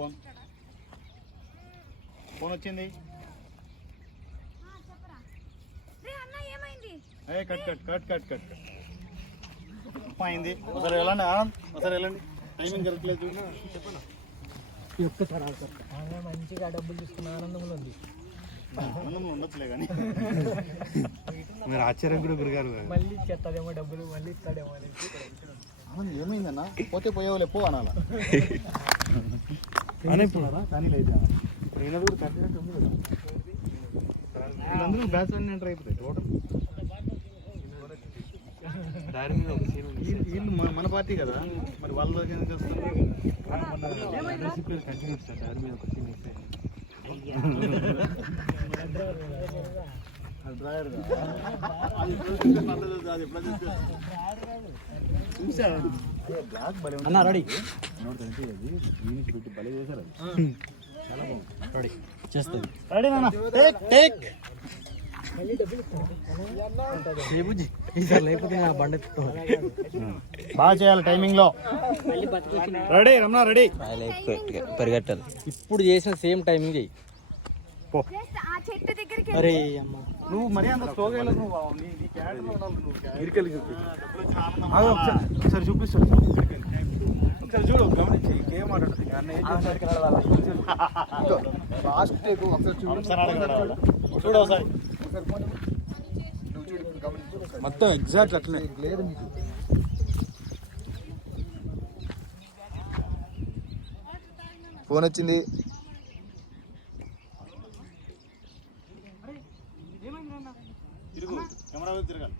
Phone. Phone వచ్చింది. రే అన్న ఏమైంది ఏ cut cut cut cut cut. Cut అయింది. ఒకసారి వెళ్ళండి ఆనంద్. ఒకసారి వెళ్ళండి. టైమింగ్ జరగలేదు మంచిగా డబ్బులు తీసుకున్న ఆనందంలో ఉంది ఆనందం ఉండొచ్చులే కానీ. మీరు ఆశ్చర్యం కూడా గురిగారు. మళ్ళీ ఇచ్చేస్తాడేమో డబ్బులు మళ్ళీ ఇస్తాడేమో అనేసి ఆనంద్ ఏమైందన్నా పోతే పోయేవాళ్ళే పో అనాలా అని ఇప్పుడు కానీ లేదు ఇప్పుడు ఈయనది కూడా కంటిన్యూస్ ఉంది కదా వీళ్ళందరూ బ్యాచ్ అన్ని ఎంటర్ అయిపోతాయి టోటల్ దారి మీద ఒక సీన్ ఉంది వీళ్ళు మన మన పార్టీ కదా మరి వాళ్ళ దగ్గర ఎందుకు వస్తున్నారు కంటిన్యూస్ సార్ దారి మీద ఒక సీన్ వస్తే అది డ్రాయర్ కదా. అది ఎప్పుడు చూస్తే పర్లేదు, అది ఎప్పుడో చూస్తే. అన్న రెడీ. చేస్తుంది రెడీ నాన్న. Take take. బుజ్జి? ఈసారి లేకపోతే నా బండి బాగా చేయాలి టైమింగ్లో రెడీ రమణ రెడీ. పరిగెట్టాలి. ఇప్పుడు చేసిన సేమ్ టైమింగ్. చెయ్యి జస్ట్ ఆ చెట్టు దగ్గరికి అరే అమ్మ. నువ్వు మరీ అంత స్లోగా చూపి. ఒకసారి చూపిస్తాడు ఒకసారి చూడు గమనించి ఏం మాట్లాడుతుంది లాస్ట్ ఒకసారి చూడు? చూడు. మొత్తం ఎగ్జాక్ట్ అట్లనే. లేదు నీకు. ఫోన్ వచ్చింది. తిరుగు. కెమెరా తిరగాలి.